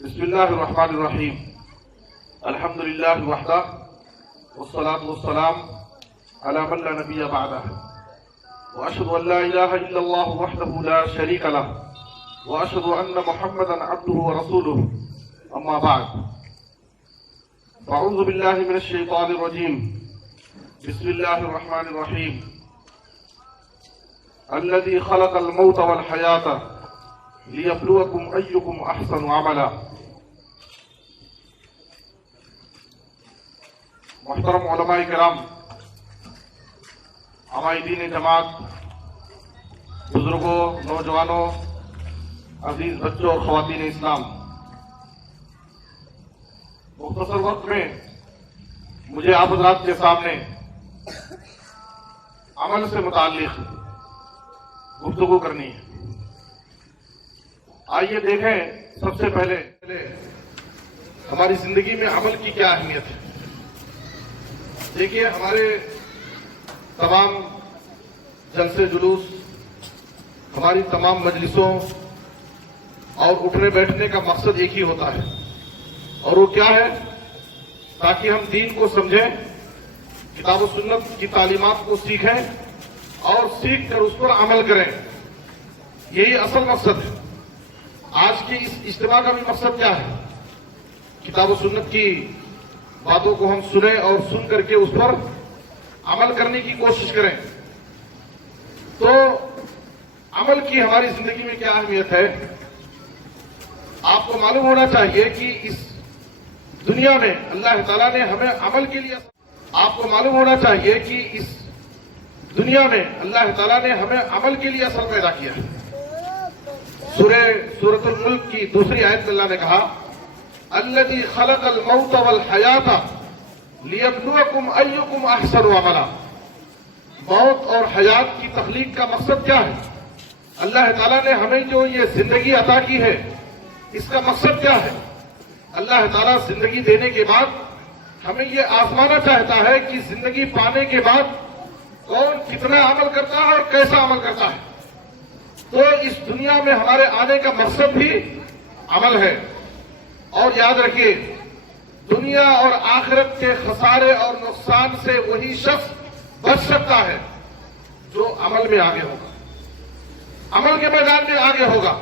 بسم الله الرحمن الرحيم. الحمد لله وحده والصلاة والسلام على من لا نبي بعده وأشهد أن لا إله إلا الله وحده لا شريك له وأشهد أن محمدا عبده ورسوله. أما بعد، فأعوذ بالله من الشيطان الرجيم. بسم الله الرحمن الرحيم. الذي خلق الموت والحياة ليبلوكم أيكم أحسن عملا. محترم علماء کرام، عمائدین جماعت، بزرگوں، نوجوانوں، عزیز بچوں اور خواتین اسلام، مختصر وقت میں مجھے آپ حضرات کے سامنے عمل سے متعلق گفتگو کرنی ہے۔ آئیے دیکھیں سب سے پہلے ہماری زندگی میں عمل کی کیا اہمیت ہے۔ دیکھیے، ہمارے تمام جلسے جلوس، ہماری تمام مجلسوں اور اٹھنے بیٹھنے کا مقصد ایک ہی ہوتا ہے، اور وہ کیا ہے؟ تاکہ ہم دین کو سمجھیں، کتاب و سنت کی تعلیمات کو سیکھیں اور سیکھ کر اس پر عمل کریں۔ یہی اصل مقصد ہے۔ آج کے اس اجتماع کا بھی مقصد کیا ہے؟ کتاب و سنت کی باتوں کو ہم سنیں اور سن کر کے اس پر عمل کرنے کی کوشش کریں۔ تو عمل کی ہماری زندگی میں کیا اہمیت ہے؟ آپ کو معلوم ہونا چاہیے کہ اس دنیا میں اللہ تعالیٰ نے ہمیں عمل کے لیے عمل کے لیے اصل پیدا کیا ہے۔ سورۃ الملک کی دوسری آیت میں اللہ نے کہا، الذی خلق الموت والحیات لیبلوکم ایکم احسن عملا۔ موت اور حیات کی تخلیق کا مقصد کیا ہے؟ اللہ تعالیٰ نے ہمیں جو یہ زندگی عطا کی ہے، اس کا مقصد کیا ہے؟ اللہ تعالیٰ زندگی دینے کے بعد ہمیں یہ آزمانا چاہتا ہے کہ زندگی پانے کے بعد کون کتنا عمل کرتا ہے اور کیسا عمل کرتا ہے۔ تو اس دنیا میں ہمارے آنے کا مقصد بھی عمل ہے۔ اور یاد رکھیے، دنیا اور آخرت کے خسارے اور نقصان سے وہی شخص بچ سکتا ہے جو عمل میں آگے ہوگا، عمل کے میدان میں آگے ہوگا۔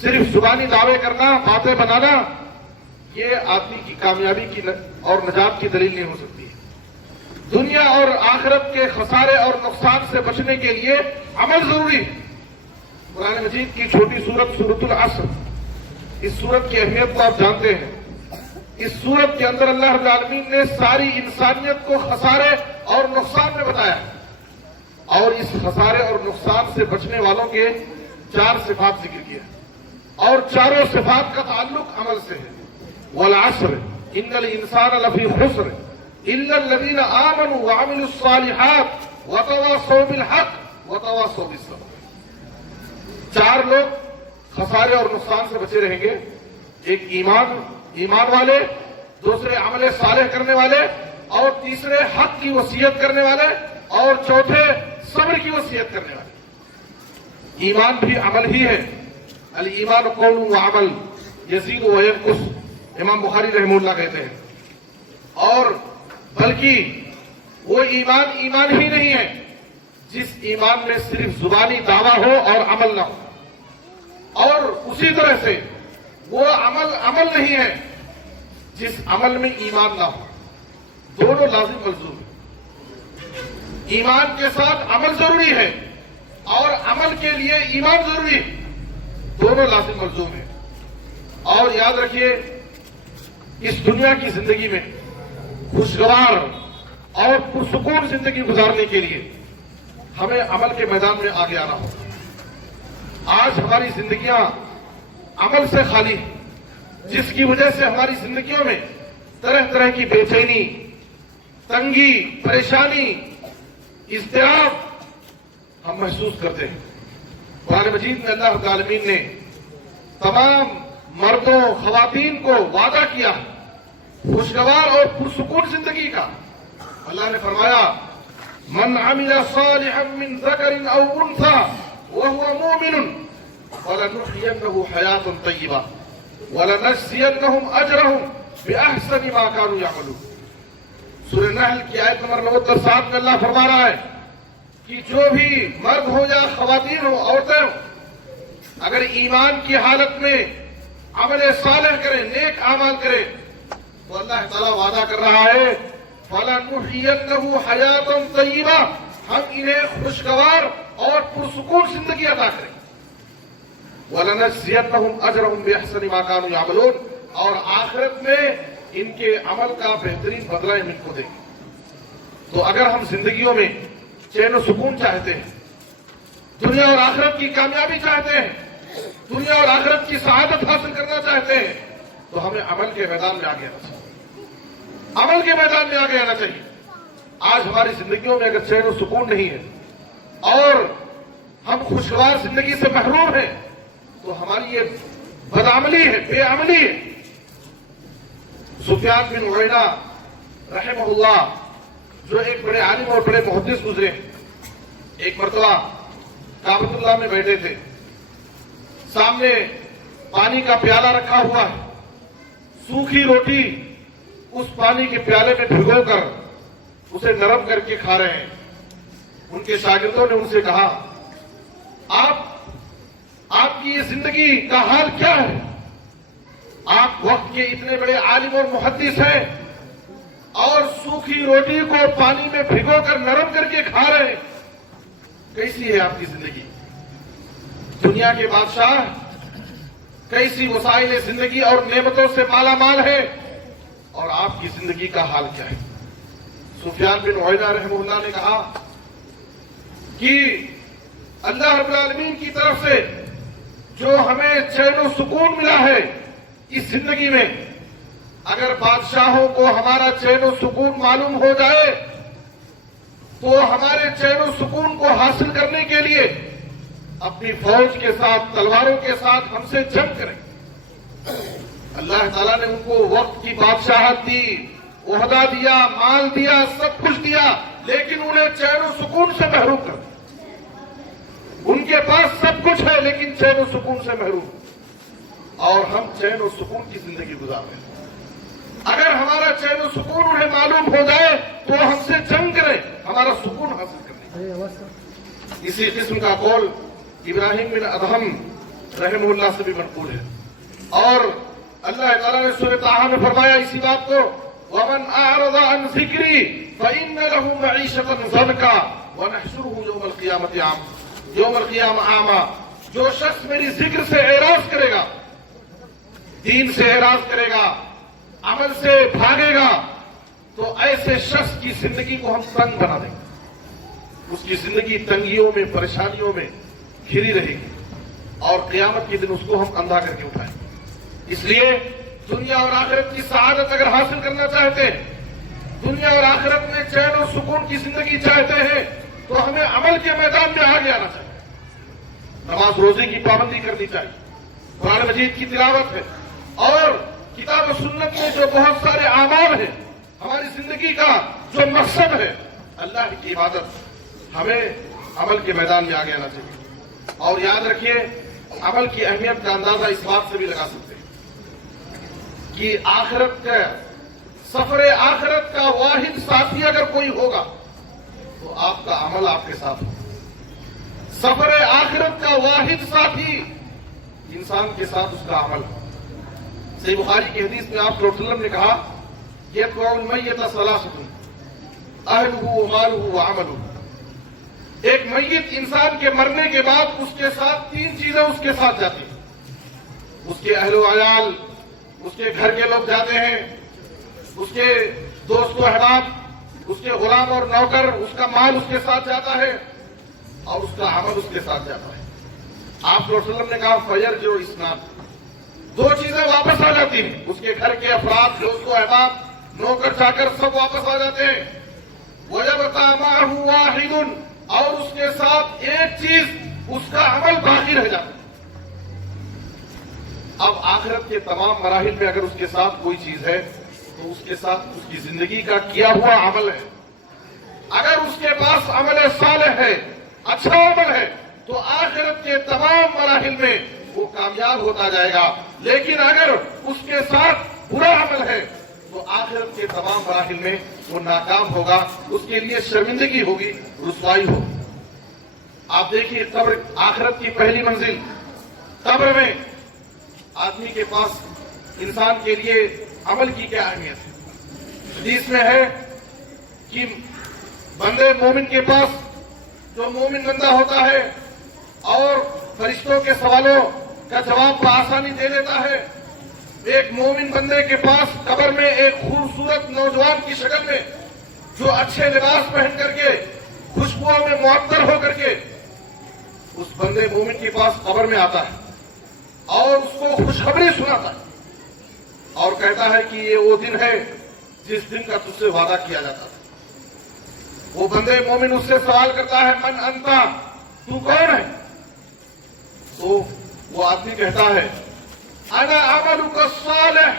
صرف زبانی دعوے کرنا، باتیں بنانا، یہ آدمی کی کامیابی کی اور نجات کی دلیل نہیں ہو سکتی ہے۔ دنیا اور آخرت کے خسارے اور نقصان سے بچنے کے لیے عمل ضروری ہے۔ قرآن مجید کی چھوٹی سورت سورۃ العصر، اس سورت کی اہمیت کو آپ جانتے ہیں۔ اس سورت کے اندر اللہ رب العالمین نے ساری انسانیت کو خسارے اور نقصان میں بتایا، اور اس خسارے اور نقصان سے بچنے والوں کے 4 صفات ذکر کیا، اور چاروں صفات کا تعلق عمل سے ہے۔ والعصر ان الانسان لفی خسر الا الذین آمنوا وعملوا الصالحات وتواصوا بالحق وتواصوا بالصبر۔ 4 لوگ خسارے اور نقصان سے بچے رہیں گے۔ ایک ایمان والے، دوسرے عمل صالح کرنے والے، اور تیسرے حق کی وصیت کرنے والے، اور چوتھے صبر کی وصیت کرنے والے۔ ایمان بھی عمل ہی ہے۔ الایمان قول و عمل یزید و ینقص، امام بخاری رحمہ اللہ کہتے ہیں۔ اور بلکہ وہ ایمان ہی نہیں ہے جس ایمان میں صرف زبانی دعویٰ ہو اور عمل نہ ہو، اور اسی طرح سے وہ عمل نہیں ہے جس عمل میں ایمان نہ ہو۔ دونوں لازم ملزوم ہیں۔ ایمان کے ساتھ عمل ضروری ہے، اور عمل کے لیے ایمان ضروری ہے۔ دونوں لازم ملزوم ہیں۔ اور یاد رکھیے، اس دنیا کی زندگی میں خوشگوار اور پرسکون زندگی گزارنے کے لیے ہمیں عمل کے میدان میں آگے آنا ہوگا۔ آج ہماری زندگیاں عمل سے خالی ہیں، جس کی وجہ سے ہماری زندگیوں میں طرح طرح کی بے چینی، تنگی، پریشانی، اضطراب ہم محسوس کرتے ہیں۔ قرآن مجید میں اللہ رب العالمین نے تمام مردوں خواتین کو وعدہ کیا خوشگوار اور پرسکون زندگی کا۔ اللہ نے فرمایا، من عمل صالحا من ذکر او انثى وهو مؤمن فلنحيينه حیاة طیبہ۔ وَلَنَجْزِيَنَّهُمْ أَجْرَهُمْ بِأَحْسَنِ مَا كَانُوا يَعْمَلُونَ۔ سورہ نحل کی آیت نمبر 97 میں اللہ فرما رہا ہے کہ جو بھی مرد ہو یا خواتین ہو، عورتیں ہو، اگر ایمان کی حالت میں عمل صالح کریں، نیک اعمال کریں، تو اللہ تعالیٰ وعدہ کر رہا ہے فَلَنُحْيِيَنَّهُ حَيَاةً طَيِّبَةً، ہم انہیں خوشگوار اور پرسکون زندگی عطا کریں۔ وَلَنَجْزِيَنَّهُمْ أَجْرَهُمْ بِأَحْسَنِ مَا كَانُوا يَعْمَلُونَ، اور آخرت میں ان کے عمل کا بہترین بدلہ ہم ان کو دیں گے۔ تو اگر ہم زندگیوں میں چین و سکون چاہتے ہیں، دنیا اور آخرت کی کامیابی چاہتے ہیں، دنیا اور آخرت کی سعادت حاصل کرنا چاہتے ہیں، تو ہمیں عمل کے میدان میں آگے آنا چاہیے، عمل کے میدان میں آگے آنا چاہیے۔ آج ہماری زندگیوں میں اگر چین و سکون نہیں ہے اور ہم خوشگوار زندگی سے محروم ہیں، تو ہماری یہ بدعملی ہے، بے عملی ہے۔ سفیان بن عیینہ رحمہ اللہ، جو ایک بڑے عالم اور بڑے محدث گزرے، ایک مرتبہ کعبۃ اللہ میں بیٹھے تھے، سامنے پانی کا پیالہ رکھا ہوا ہے، سوکھی روٹی اس پانی کے پیالے میں بھگو کر اسے نرم کر کے کھا رہے ہیں۔ ان کے شاگردوں نے ان سے کہا، آپ کی یہ زندگی کا حال کیا ہے؟ آپ وقت کے اتنے بڑے عالم اور محدث ہیں اور سوکھی روٹی کو پانی میں بھگو کر نرم کر کے کھا رہے ہیں، کیسی ہے آپ کی زندگی؟ دنیا کے بادشاہ کیسی وسائل زندگی اور نعمتوں سے مالا مال ہے، اور آپ کی زندگی کا حال کیا ہے؟ سفیان بن عیینہ رحمہ اللہ نے کہا کہ اللہ رب العالمین کی طرف سے جو ہمیں چین و سکون ملا ہے اس زندگی میں، اگر بادشاہوں کو ہمارا چین و سکون معلوم ہو جائے تو ہمارے چین و سکون کو حاصل کرنے کے لیے اپنی فوج کے ساتھ، تلواروں کے ساتھ ہم سے جنگ کریں۔ اللہ تعالیٰ نے ان کو وقت کی بادشاہت دی، عہدہ دیا، مال دیا، سب کچھ دیا، لیکن انہیں چین و سکون سے محروم کر دیا۔ ان کے پاس سب کچھ ہے لیکن چین و سکون سے محروم، اور ہم چین و سکون کی زندگی گزار رہے ہیں۔ اگر ہمارا چین و سکون انہیں معلوم ہو جائے تو ہم سے جنگ کریں، ہمارا سکون حاصل کریں۔ اسی قسم کا قول ابراہیم بن ادہم رحمہ اللہ سے بھی منقول ہے، اور اللہ تعالیٰ نے سورۃ طٰہٰ میں فرمایا اسی بات کو، وَمَنْ أَعْرَضَ عَنْ ذِكْرِي فَإِنَّ لَهُ مَعِيشَةً ضَنْكًا وَنَحْشُرُهُ يَوْمَ الْقِيَامَةِ أَعْمَىٰ، جو شخص میری ذکر سے اعراض کرے گا، دین سے اعراض کرے گا، عمل سے بھاگے گا، تو ایسے شخص کی زندگی کو ہم تنگ بنا دیں گے، اس کی زندگی تنگیوں میں، پریشانیوں میں گھری رہے گی، اور قیامت کے دن اس کو ہم اندھا کر کے اٹھائیں گے۔ اس لیے دنیا اور آخرت کی سعادت اگر حاصل کرنا چاہتے ہیں، دنیا اور آخرت میں چین و سکون کی زندگی چاہتے ہیں، تو ہمیں عمل کے میدان میں آگے آنا چاہیے۔ نماز روزے کی پابندی کرنی چاہیے، قرآن مجید کی تلاوت ہے، اور کتاب و سنت میں جو بہت سارے اعمال ہیں، ہماری زندگی کا جو مقصد ہے اللہ کی عبادت، ہمیں عمل کے میدان میں آگے آنا چاہیے۔ اور یاد رکھیے، عمل کی اہمیت کا اندازہ اس بات سے بھی لگا سکتے ہیں کہ آخرت کا سفر آخرت کا واحد ساتھی اگر کوئی ہوگا تو آپ کا عمل آپ کے ساتھ ہوگا۔ سفر آخرت کا واحد ساتھی انسان کے ساتھ اس کا عمل۔ صحیح بخاری کی حدیث میں آپ صلی اللہ علیہ وسلم نے کہا، یتبع المیت ثلاثۃ اہلہ ومالہ وعملہ، ایک میت انسان کے مرنے کے بعد اس کے ساتھ تین چیزیں اس کے ساتھ جاتی ہیں، اس کے اہل و عیال، اس کے گھر کے لوگ جاتے ہیں، اس کے دوست و احباب، اس کے غلام اور نوکر، اس کا مال اس کے ساتھ جاتا ہے، اور اس کا عمل اس کے ساتھ جاتا ہے۔ آپ صلی اللہ علیہ وسلم نے کہا فیرجع اثنان، دو چیزیں واپس آ جاتی ہیں، اس کے گھر کے افراد، دوست و احباب، نوکر چاکر سب واپس آ جاتے ہیں، وَيَبْقَىٰ مَعَهُ وَاحِدٌ، اور اس کے ساتھ ایک چیز، اس کا عمل باقی رہ جاتا ہے۔ اب آخرت کے تمام مراحل میں اگر اس کے ساتھ کوئی چیز ہے تو اس کے ساتھ اس کی زندگی کا کیا ہوا عمل ہے۔ اگر اس کے پاس عمل صالح ہے، اچھا عمل ہے، تو آخرت کے تمام مراحل میں وہ کامیاب ہوتا جائے گا۔ لیکن اگر اس کے ساتھ برا عمل ہے تو آخرت کے تمام مراحل میں وہ ناکام ہوگا، اس کے لیے شرمندگی ہوگی، رسوائی ہوگی۔ آپ دیکھیے قبر، آخرت کی پہلی منزل قبر میں آدمی کے پاس انسان کے لیے عمل کی کیا اہمیت ہے؟ حدیث میں ہے کہ بندے مومن کے پاس، جو مومن بندہ ہوتا ہے اور فرشتوں کے سوالوں کا جواب بآسانی دے دیتا ہے، ایک مومن بندے کے پاس قبر میں ایک خوبصورت نوجوان کی شکل میں، جو اچھے لباس پہن کر کے خوشبوؤں میں معطر ہو کر کے اس بندے مومن کے پاس قبر میں آتا ہے اور اس کو خوشخبری سناتا ہے اور کہتا ہے کہ یہ وہ دن ہے جس دن کا تجھ سے وعدہ کیا جاتا تھا۔ وہ بندے مومن اس سے سوال کرتا ہے، من انتا، تو کون ہے؟ تو وہ آدمی کہتا ہے، انا عملک الصالح،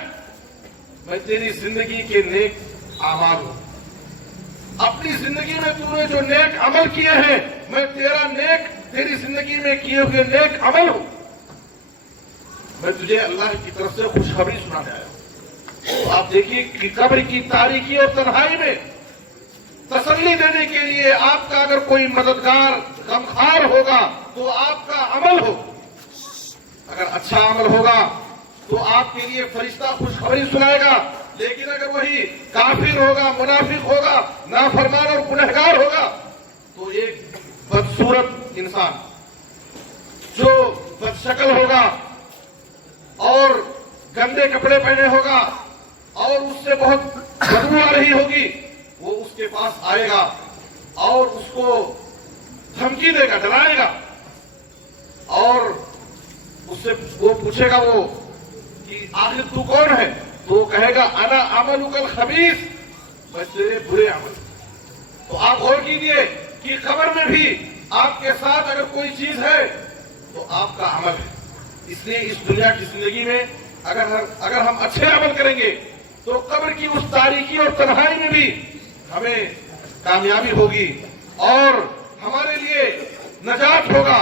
میں تیری زندگی کے نیک اعمال ہوں، اپنی زندگی میں تو نے جو نیک عمل کیے ہیں، میں تیری زندگی میں کیے ہوئے نیک عمل ہوں، میں تجھے اللہ کی طرف سے خوشخبری سنانے آیا ہوں۔ آپ دیکھیے کہ قبر کی تاریکی اور تنہائی میں تسلی دینے کے لیے آپ کا اگر کوئی مددگار غمخوار ہوگا تو آپ کا عمل ہو، اگر اچھا عمل ہوگا تو آپ کے لیے فرشتہ خوشخبری سنائے گا، لیکن اگر وہی کافر ہوگا، منافق ہوگا، نافرمان اور گنہگار ہوگا تو ایک بدصورت انسان جو بدشکل ہوگا اور گندے کپڑے پہنے ہوگا اور اس سے بہت بدبو آ رہی ہوگی، وہ اس کے پاس آئے گا اور اس کو دھمکی دے گا، ڈرائے گا اور اس سے وہ پوچھے گا وہ کہ آخر تو کون ہے؟ تو وہ کہے گا، انا عملک الخبیث، میں تیرے برے عمل۔ تو آپ غور کیجیے کہ قبر میں بھی آپ کے ساتھ اگر کوئی چیز ہے تو آپ کا عمل ہے۔ اس لیے اس دنیا کی زندگی میں اگر ہم اچھے عمل کریں گے تو قبر کی اس تاریکی اور تنہائی میں بھی ہمیں کامیابی ہوگی اور ہمارے لیے نجات ہوگا،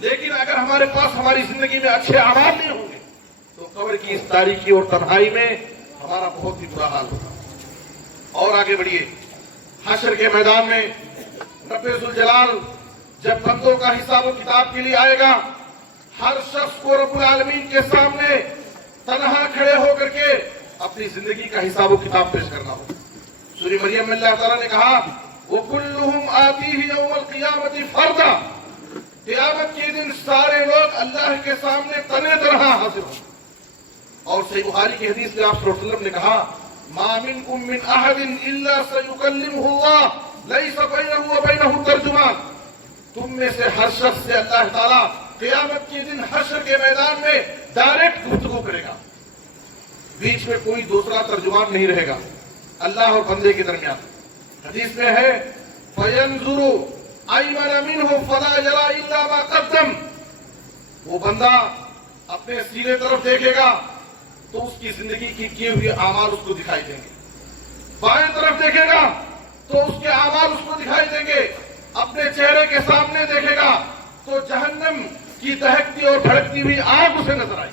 لیکن اگر ہمارے پاس ہماری زندگی میں اچھے اعمال نہیں ہوں گے تو قبر کی اس تاریکی اور تنہائی میں ہمارا بہت ہی برا حال ہوگا۔ اور آگے بڑھیے، حشر کے میدان میں رب ذوالجلال جب بندوں کا حساب و کتاب کے لیے آئے گا، ہر شخص کو رب العالمین کے سامنے تنہا کھڑے ہو کر کے اپنی زندگی کا حساب و کتاب پیش کرنا ہوگا۔ سورہ مریم میں اللہ تعالیٰ نے کہا، وَكُلُّهُمْ آتِيهِ يَوْمَ الْقِيَامَةِ فَرْدًا، قیامت کے دن سارے لوگ اللہ کے سامنے تنہا تنہا حاضر ہوں۔ اور صحیح بخاری کی حدیث میں آپ صلی اللہ علیہ وسلم نے کہا، مَا مِنْكُمْ مِنْ أَحَدٍ إِلَّا سَيُكَلِّمُهُ اللَّهُ لَيْسَ بَيْنَهُ وَبَيْنَهُ تَرْجُمَانٌ، تم میں سے ہر شخص سے اللہ تعالیٰ قیامت کے دن حشر کے میدان میں ڈائریکٹ گفتگو کرے گا، بیچ میں کوئی دوسرا ترجمان نہیں رہے گا اللہ اور بندے کے درمیان۔ حدیث میں ہے، فَيَنْظُرُ أَيْمَنَ مِنْهُ فَلَا يَرَى إِلَّا مَا قَدَّمَ، وہ بندہ اپنے سینے طرف دیکھے گا تو اس کی زندگی کی کیے ہوئے اعمال اس کو دکھائی دیں گے، بائیں طرف دیکھے گا تو اس کے اعمال اس کو دکھائی دیں گے، اپنے چہرے کے سامنے دیکھے گا تو جہنم کی دہکتی اور بھڑکتی ہوئی آگ اسے نظر آئی۔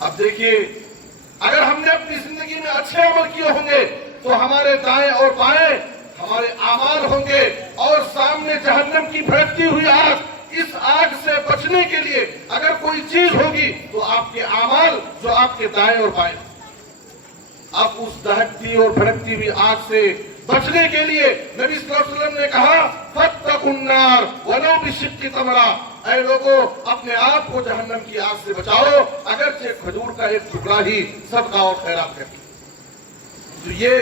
اب دیکھیے، اگر ہم نے اپنی زندگی میں اچھے عمل کیے ہوں گے تو ہمارے دائیں اور بائیں ہمارے اعمال ہوں گے، اور سامنے جہنم کی بھڑکتی ہوئی آگ، اس آگ سے بچنے کے لیے اگر کوئی چیز ہوگی تو آپ کے اعمال جو آپ کے دائیں اور بائیں۔ اب اس دہکتی اور بھڑکتی ہوئی آگ سے بچنے کے لیے نبی صلی اللہ علیہ وسلم نے کہا، فَاتَّقُوا النَّارَ وَلَوْ بِشِقِّ تَمْرَةٍ، اے لوگوں اپنے آپ کو جہنم کی آگ سے بچاؤ، اگرچہ کھجور کا ایک ٹکڑا ہی صدقہ اور خیرات کریں۔ تو یہ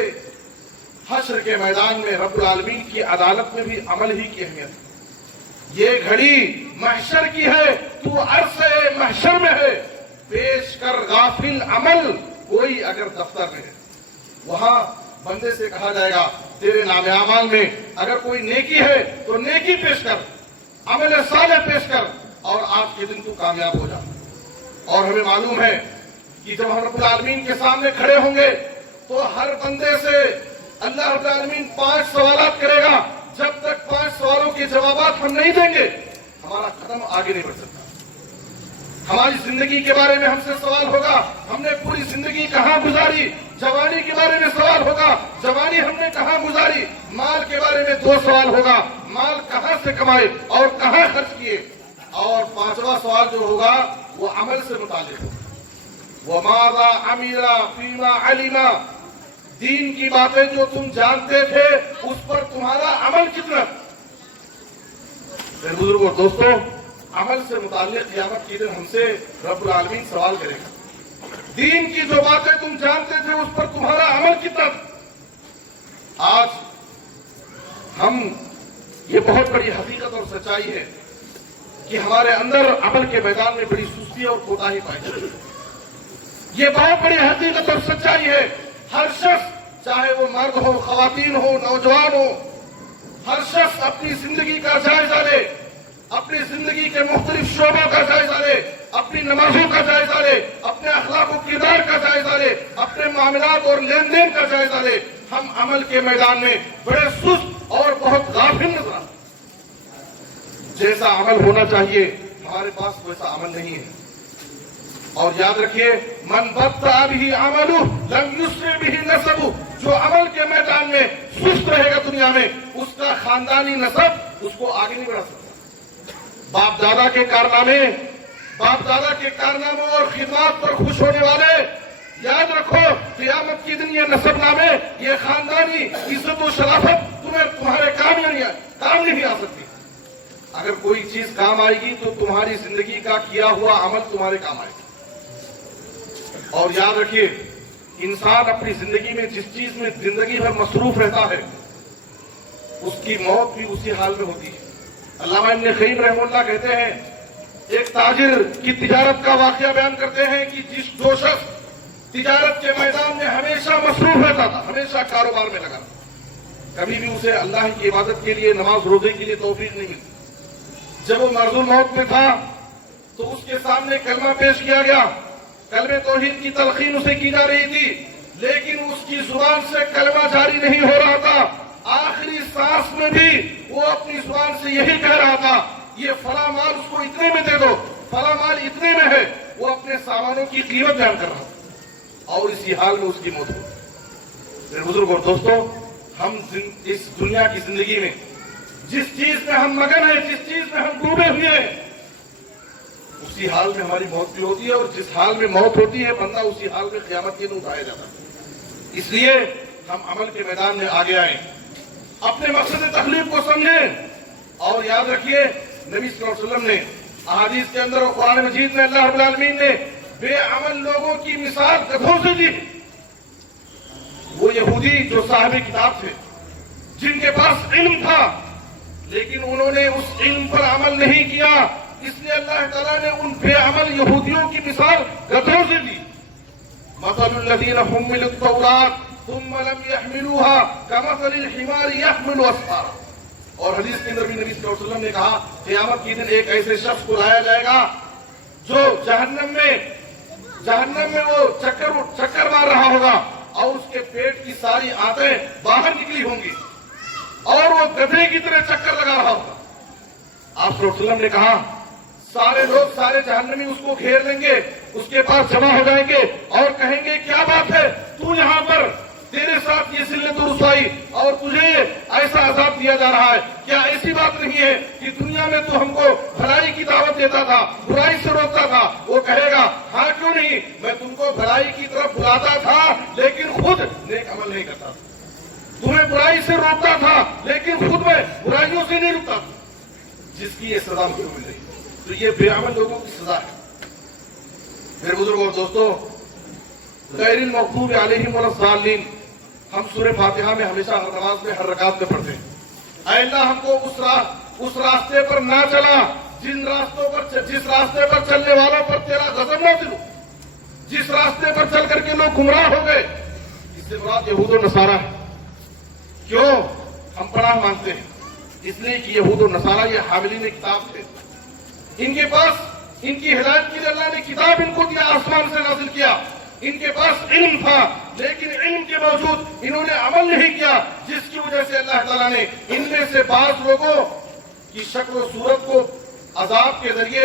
حشر کے میدان میں رب العالمین کی عدالت میں بھی عمل ہی کی اہمیت ہے۔ یہ گھڑی محشر کی ہے، تو عرصہ محشر میں ہے، پیش کر غافل عمل کوئی اگر دفتر میں ہے، وہاں بندے سے کہا جائے گا، تیرے نام اعمال میں اگر کوئی نیکی ہے تو نیکی پیش کر، عمل صالح پیش کر، اور آج کے دن تو کامیاب ہو جا۔ اور ہمیں معلوم ہے کہ جب ہم رب العالمین کے سامنے کھڑے ہوں گے تو ہر بندے سے اللہ رب العالمین 5 سوالات کرے گا۔ جب تک 5 سوالوں کے جوابات ہم نہیں دیں گے ہمارا قدم آگے نہیں بڑھ سکتا۔ ہماری زندگی کے بارے میں ہم سے سوال ہوگا، ہم نے پوری زندگی کہاں گزاری؟ جوانی کے بارے میں سوال ہوگا، جوانی ہم نے کہاں گزاری؟ مال کے بارے میں 2 سوال ہوگا، مال کہاں سے کمائے اور کہاں خرچ کیے؟ اور 5واں سوال جو ہوگا وہ عمل سے متعلق ہوگا، وَمَاذَا عَمِلَ فِيمَا عَلِمَ، دین کی باتیں جو تم جانتے تھے اس پر تمہارا عمل کتنا؟ میرے بزرگوں اور دوستوں، عمل سے متعلق قیامت کے دن ہم سے رب العالمین سوال کرے گا۔ دین کی جو باتیں تم جانتے تھے اس پر تمہارا عمل کتنا؟ آج ہم یہ بہت بڑی حقیقت اور سچائی ہے کہ ہمارے اندر عمل کے میدان میں بڑی سستی اور کوتاہی پائی جاتی ہے۔ یہ بہت بڑی حقیقت اور سچائی ہے۔ ہر شخص، چاہے وہ مرد ہو، خواتین ہو، نوجوان ہو، ہر شخص اپنی زندگی کا جائزہ لے، اپنی زندگی کے مختلف شعبوں کا جائزہ لے، اپنی نمازوں کا جائزہ لے، اپنے اخلاق و کردار کا جائزہ لے، اپنے معاملات اور لین دین کا جائزہ لے۔ ہم عمل کے میدان میں بڑے سست اور بہت غافل نظر آتے ہیں۔ جیسا عمل ہونا چاہیے ہمارے پاس ویسا عمل نہیں ہے۔ اور یاد رکھیے، من بطأ به عملہ لم یسرع به نسبہ، جو عمل کے میدان میں سست رہے گا دنیا میں، اس کا خاندانی نسب اس کو آگے نہیں بڑھا سکتا۔ باپ دادا کے کارناموں اور خدمات پر خوش ہونے والے، یاد رکھو قیامت کے دن یہ نسب نامے، یہ خاندانی عزت و شرافت تمہارے کام نہیں آ سکتی۔ اگر کوئی چیز کام آئے گی تو تمہاری زندگی کا کیا ہوا عمل تمہارے کام آئے گا۔ اور یاد رکھیے، انسان اپنی زندگی میں جس چیز میں زندگی بھر مصروف رہتا ہے اس کی موت بھی اسی حال میں ہوتی ہے۔ علامہ ابن قیم رحمہ اللہ کہتے ہیں، ایک تاجر کی تجارت کا واقعہ بیان کرتے ہیں کہ جو شخص تجارت کے میدان میں ہمیشہ مصروف رہتا تھا، ہمیشہ کاروبار میں لگا، کبھی بھی اسے اللہ کی عبادت کے لیے، نماز روزے کے لیے توفیق نہیں ملی۔ جب وہ مرض الموت میں تھا تو اس کے سامنے کلمہ پیش کیا گیا، کلمہ توحید کی تلقین اسے کی جا رہی تھی، لیکن اس کی زبان سے کلمہ جاری نہیں ہو رہا تھا۔ آخری سانس میں بھی وہ اپنی زبان سے یہی کہہ رہا تھا، یہ فلاں مال اس کو اتنے میں دے دو، فلاں مال اتنے میں ہے۔ وہ اپنے سامانوں کی قیمت بیان کر رہا تھا اور اسی حال میں اس کی موت ہوئی۔ میرے بزرگ اور دوستوں، ہم اس دنیا کی زندگی میں جس چیز میں ہم مگن ہیں، جس چیز میں ہم ڈوبے ہوئے ہیں، اسی حال میں ہماری موت بھی ہوتی ہے، اور جس حال میں موت ہوتی ہے بندہ اسی حال میں قیامت کے دن اٹھایا جاتا ہے۔ اس لیے ہم عمل کے میدان میں آگے آئیں، اپنے مقصد تخلیق کو سمجھیں، اور یاد رکھیے نبی صلی اللہ علیہ وسلم نے احادیث کے اندر اور قرآن مجید میں اللہ رب العالمین نے بے عمل لوگوں کی مثال گدھوں سے دی۔ وہ یہودی جو صاحب کتاب تھے، جن کے پاس علم تھا لیکن انہوں نے اس علم پر عمل نہیں کیا، اس لیے اللہ تعالیٰ نے ان بے عمل یہودیوں کی مثال گدھوں سے دی۔ مثل الذین حملوا التوراۃ ثم لم يحملوها كمثل الحمار يحمل اسفارا۔ اور حدیث کے اندر بھی نبی صلی اللہ علیہ وسلم نے کہا، قیامت کے دن ایک ایسے شخص کو لایا جائے گا جو جہنم میں وہ چکر مار رہا ہوگا اور اس کے پیٹ کی ساری آنتیں باہر نکلی ہوں گی اور وہ گدھے کی طرح چکر لگا رہا ہوگا۔ آپ صلی اللہ علیہ وسلم نے کہا، سارے لوگ، سارے جہنمی اس کو گھیر لیں گے، اس کے پاس جمع ہو جائیں گے اور کہیں گے، کیا بات ہے تو یہاں پر، تیرے ساتھ یہ ذلت و رسوائی اور تجھے ایسا عذاب دیا جا رہا ہے، کیا ایسی بات نہیں ہے کہ دنیا میں تو ہم کو بھلائی کی دعوت دیتا تھا، برائی سے روکتا تھا؟ وہ کہے گا، ہاں کیوں نہیں، میں تم کو بھلائی کی طرف بلاتا تھا لیکن خود نیک عمل نہیں کرتا تھا، تمہیں برائی سے روکتا تھا لیکن خود میں برائیوں سے نہیں رکتا تھا۔ جس کی یہ سزا مجھے مل رہی، تو یہ بے عمل لوگوں کی سزا ہے۔ میرے بزرگوں اور دوستوں، غیر المغضوب علیہم ولا الضالین، ہم سورہ فاتحہ میں ہمیشہ ہر نماز میں، ہر رکعت میں پڑھتے ہیں، اے اللہ ہم کو اس راستے پر نہ چلا جس راستے پر چلنے والوں پر تیرا غضب نازل ہو، جس راستے پر چل کر کے لوگ گمراہ ہو گئے۔ اس سے مراد یہود و نصارہ ہے۔ کیوں ہم پناہ مانگتے ہیں؟ اس لیے کہ یہود و نصارہ یہ حاملین کتاب تھے، ان کے پاس، ان کی ہدایت کے لیے اللہ نے کتاب ان کو دیا، آسمان سے نازل کیا، ان کے پاس علم تھا لیکن علم کے باوجود انہوں نے عمل نہیں کیا، جس کی وجہ سے اللہ تعالیٰ نے ان میں سے بعض لوگوں کی شکل و صورت کو عذاب کے ذریعے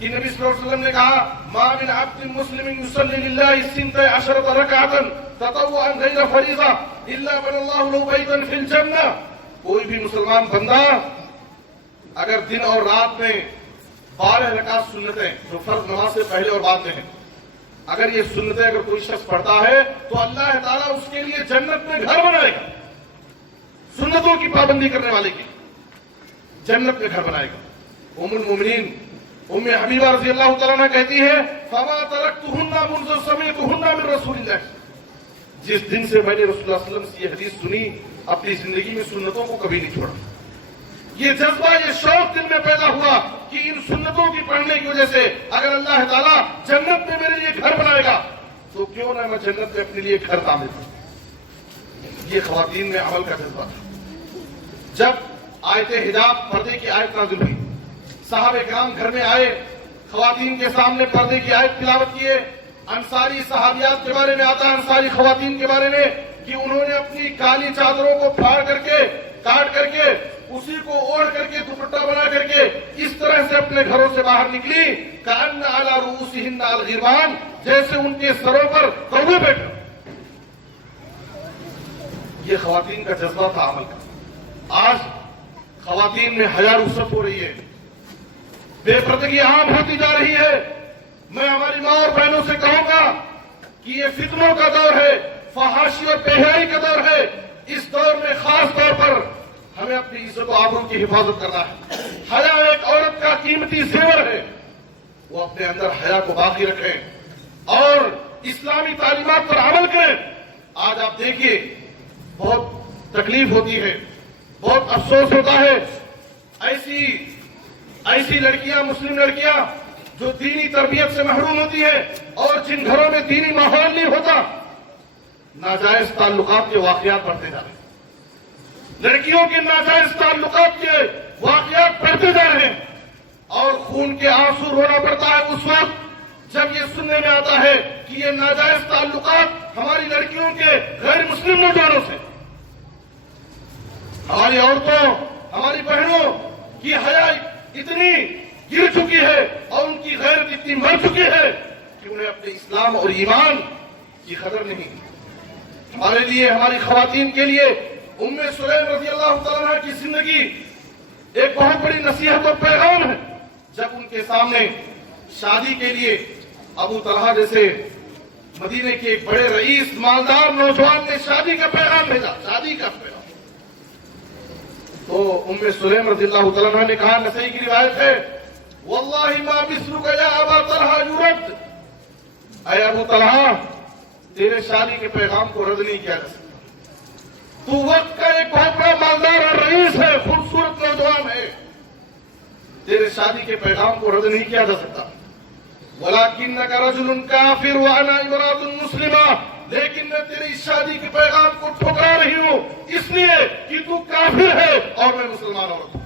کہ نبی صلی اللہ علیہ وسلم نے کہا ما من عبد مسلم یصلی للہ 12 رکعتا تطوعا غیر فریضہ الا بنى اللہ له بیتا فی الجنہ. کوئی بھی مسلمان بندہ اگر دن اور رات میں 12 رکعت سنتیں جو فرض نماز سے پہلے اور بعد میں ہیں، اگر یہ سنتیں اگر کوئی شخص پڑھتا ہے تو اللہ تعالیٰ اس کے لیے جنت میں گھر بنائے گا. سنتوں کی پابندی کرنے والے کی جنت میں گھر بنائے گا. ام المومنین ام حبیبہ رضی اللہ تعالیٰ عنہ کہتی ہے فما ترکتہن منذ سمعتہن من رسول اللہ. جس دن سے میں نے رسول اللہ صلی اللہ علیہ وسلم سے یہ حدیث سنی اپنی زندگی میں سنتوں کو کبھی نہیں چھوڑا. یہ جذبہ یہ شوق دل میں پیدا ہوا کہ ان سنتوں کی پڑھنے کی وجہ سے اگر اللہ تعالیٰ جنت میں میرے لیے گھر بنائے گا تو کیوں نہ میں جنت میں اپنے لیے گھر تعمیر کروں. یہ خواتین میں عمل کا جذبہ تھا. جب آیت حجاب پردے کی آیت نازل ہوئی، صحابہ کرام گھر میں آئے، خواتین کے سامنے پردے کی آیت تلاوت کیے. انصاری صحابیات کے بارے میں آتا ہے، انصاری خواتین کے بارے میں، کہ انہوں نے اپنی کالی چادروں کو پھاڑ کر کے کاٹ کر کے اسی کو اوڑھ کر کے دوپٹہ بنا کر کے اس طرح سے اپنے گھروں سے باہر نکلی کأن علی رؤوسہن الغربان، جیسے ان کے سروں پر کوے بیٹھے. یہ خواتین کا جذبہ تھا عمل کا. آج خواتین میں حیا رخصت ہو رہی ہے، بے پردگی عام ہوتی جا رہی ہے. میں ہماری ماں اور بہنوں سے کہوں گا کہ یہ فتنوں کا دور ہے، فحاشی اور بے حیائی کا دور ہے. اس دور میں خاص طور پر ہمیں اپنی عزت و آبرو کی حفاظت کرنا ہے. حیا ایک عورت کا قیمتی زیور ہے، وہ اپنے اندر حیا کو باقی رکھیں اور اسلامی تعلیمات پر عمل کریں. آج آپ دیکھیے بہت تکلیف ہوتی ہے، بہت افسوس ہوتا ہے. ایسی لڑکیاں، مسلم لڑکیاں جو دینی تربیت سے محروم ہوتی ہیں اور جن گھروں میں دینی ماحول نہیں ہوتا، ناجائز تعلقات کے واقعات بڑھتے جا رہے ہیں. لڑکیوں کے ناجائز تعلقات کے واقعات بڑھتے جا رہے ہیں اور خون کے آنسو رونا پڑتا ہے اس وقت جب یہ سننے میں آتا ہے کہ یہ ناجائز تعلقات ہماری لڑکیوں کے غیر مسلم نوجوانوں سے. ہماری عورتوں، ہماری بہنوں کی حیا اتنی گر چکی ہے اور ان کی غیرت اتنی مر چکی ہے کہ انہیں اپنے اسلام اور ایمان کی قدر نہیں. ہمارے لیے، ہماری خواتین کے لیے ام سلیم رضی اللہ تعالیٰ عنہ کی زندگی ایک بہت بڑی نصیحت اور پیغام ہے. جب ان کے سامنے شادی کے لیے ابو طلحہ جیسے مدینے کے ایک بڑے رئیس مالدار نوجوان نے شادی کا پیغام بھیجا، شادی کا پیغام، تو ام سلیم رضی اللہ تعالیٰ عنہ نے کہا، نسائی کی روایت ہے، واللہ ما مثلک یا ابا طلحہ یرد. اے ابو طلحہ، تیرے شادی کے پیغام کو رد نہیں کیا جا سکتا. تو وقت کا ایک بہت بڑا مالدار اور رئیس ہے، خوبصورت نوجوان ہے، تیرے شادی کے پیغام کو رد نہیں کیا جا سکتا. وَلَكِنَّكَ رَجُلٌ كَافِرٌ وَأَنَا امْرَأَةٌ مُسْلِمَةٌ. لیکن میں تیری شادی کے پیغام کو ٹھکرا رہی ہوں اس لیے کہ تو کافر ہے اور میں مسلمان عورت ہوں.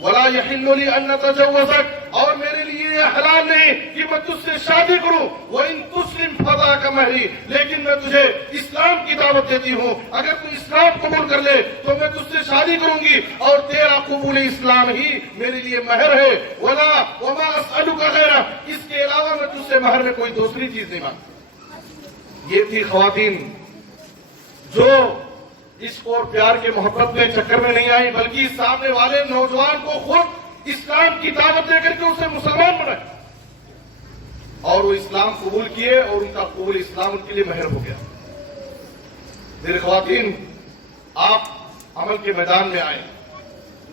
وَلَا يَحِلُّ لِي أَن أَتَزَوَّجَكَ. اور میرے لیے یہ حلال نہیں کہ میں تجھ سے شادی کروں. وَإِن تُسْلِمْ فَذَاكَ مَهْرِي. لیکن میں تجھے اسلام کی دعوت دیتی ہوں، اگر تو اسلام قبول کر لے تو میں تجھ سے شادی کروں گی اور تیرا قبول اسلام ہی میرے لیے مہر ہے. وَمَا أَسْأَلُكَ غَيْرَهُ. اس کے علاوہ میں تجھ سے مہر میں کوئی دوسری چیز نہیں مانگتا. یہ تھی خواتین جو عشق اور پیار کے محبت میں چکر میں نہیں آئی، بلکہ سامنے والے نوجوان کو خود اسلام کی دعوت دے کر کے اسے مسلمان بنائے اور وہ اسلام قبول کیے اور ان کا قبول اسلام ان کے لیے مہر ہو گیا. میرے خواتین، آپ عمل کے میدان میں آئے.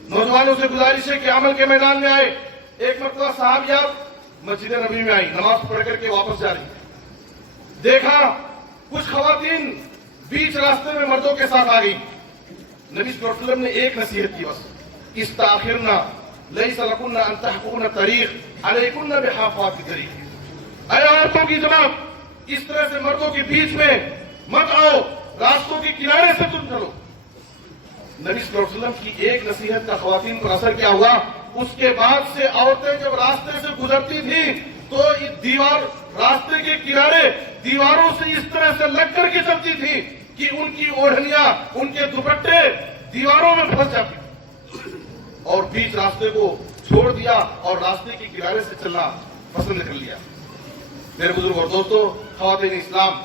نوجوانوں سے گزارش ہے کہ عمل کے میدان میں آئے. ایک مرتبہ صحابیات مسجد نبی میں آئی، نماز پڑھ کر کے واپس جا رہی. دیکھا کچھ خواتین بیچ راستے میں مردوں کے ساتھ آ گئی. نبی صلی اللہ علیہ وسلم نے ایک نصیحت کی، بس استاخرنا لیس لکن ان تحققن الطریق علیکن بحافات الطریق. اے عورتوں کی جماعت، اس طرح سے مردوں کے بیچ میں مت آؤ، راستوں کے کنارے سے تم چلو. نبی صلی اللہ علیہ وسلم کی ایک نصیحت کا خواتین پر اثر کیا ہوا؟ اس کے بعد سے عورتیں جب راستے سے گزرتی تھیں تو راستے کے کنارے دیواروں سے اس طرح سے لگ کر کے چلتی تھی کہ ان کی اوڑھنیاں، ان کے دوپٹے دیواروں میں پھنس جاتے اور بیچ راستے کو چھوڑ دیا اور راستے کے کنارے سے چلنا پسند کر لیا۔ میرے بزرگ اور دوستو، خواتین اسلام،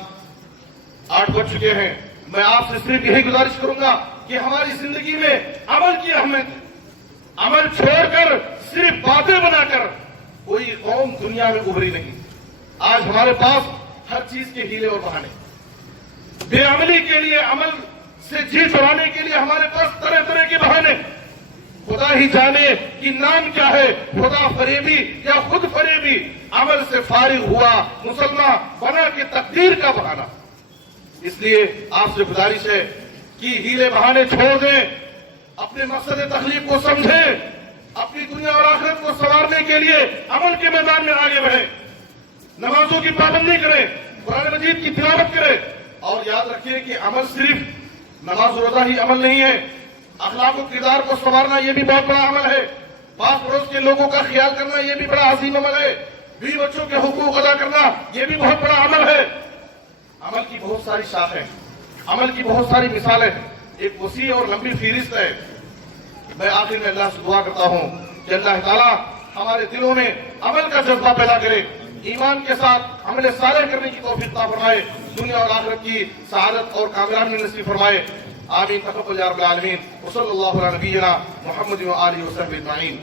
8 بج چکے ہیں۔ میں آپ سے صرف یہی گزارش کروں گا کہ ہماری زندگی میں عمل کی اہمیت ہے۔ عمل چھوڑ کر صرف باتیں بنا کر کوئی قوم دنیا میں ابھری نہیں۔ آج ہمارے پاس ہر چیز کے ہیلے اور بہانے، بے عملی کے لیے، عمل سے جی چرانے کے لیے ہمارے پاس طرح طرح کے بہانے۔ خدا ہی جانے کہ نام کیا ہے، خدا فریبی یا خود فریبی، عمل سے فارغ ہوا مسلمان بنا کے تقدیر کا بہانہ۔ اس لیے آپ سے گزارش ہے کہ ہیلے بہانے چھوڑ دیں، اپنے مقصد تخلیق کو سمجھیں، اپنی دنیا اور آخرت کو سنوارنے کے لیے عمل کے میدان میں آگے بڑھیں، نمازوں کی پابندی کریں، قرآن مجید کی تلاوت کریں، اور یاد رکھیں کہ عمل صرف نماز روزہ ہی عمل نہیں ہے، اخلاق و کردار کو سنوارنا یہ بھی بہت بڑا عمل ہے، پاس پڑوس کے لوگوں کا خیال کرنا یہ بھی بڑا عظیم عمل ہے، بیوی بچوں کے حقوق ادا کرنا یہ بھی بہت بڑا عمل ہے۔ عمل کی بہت ساری شاخیں، عمل کی بہت ساری مثالیں، ایک وسیع اور لمبی فہرست ہے۔ میں آخر میں اللہ سے دعا کرتا ہوں کہ اللہ تعالیٰ ہمارے دلوں میں عمل کا جذبہ پیدا کرے، ایمان کے ساتھ عمل صالح کرنے کی توفیق عطا فرمائے، دنیا اور آخرت کی سعادت اور کامیابی نصیب فرمائے۔ آمین تقبل یا رب العالمین، وصلی اللہ علی نبینا محمد و آلہ وصحبہ اجمعین۔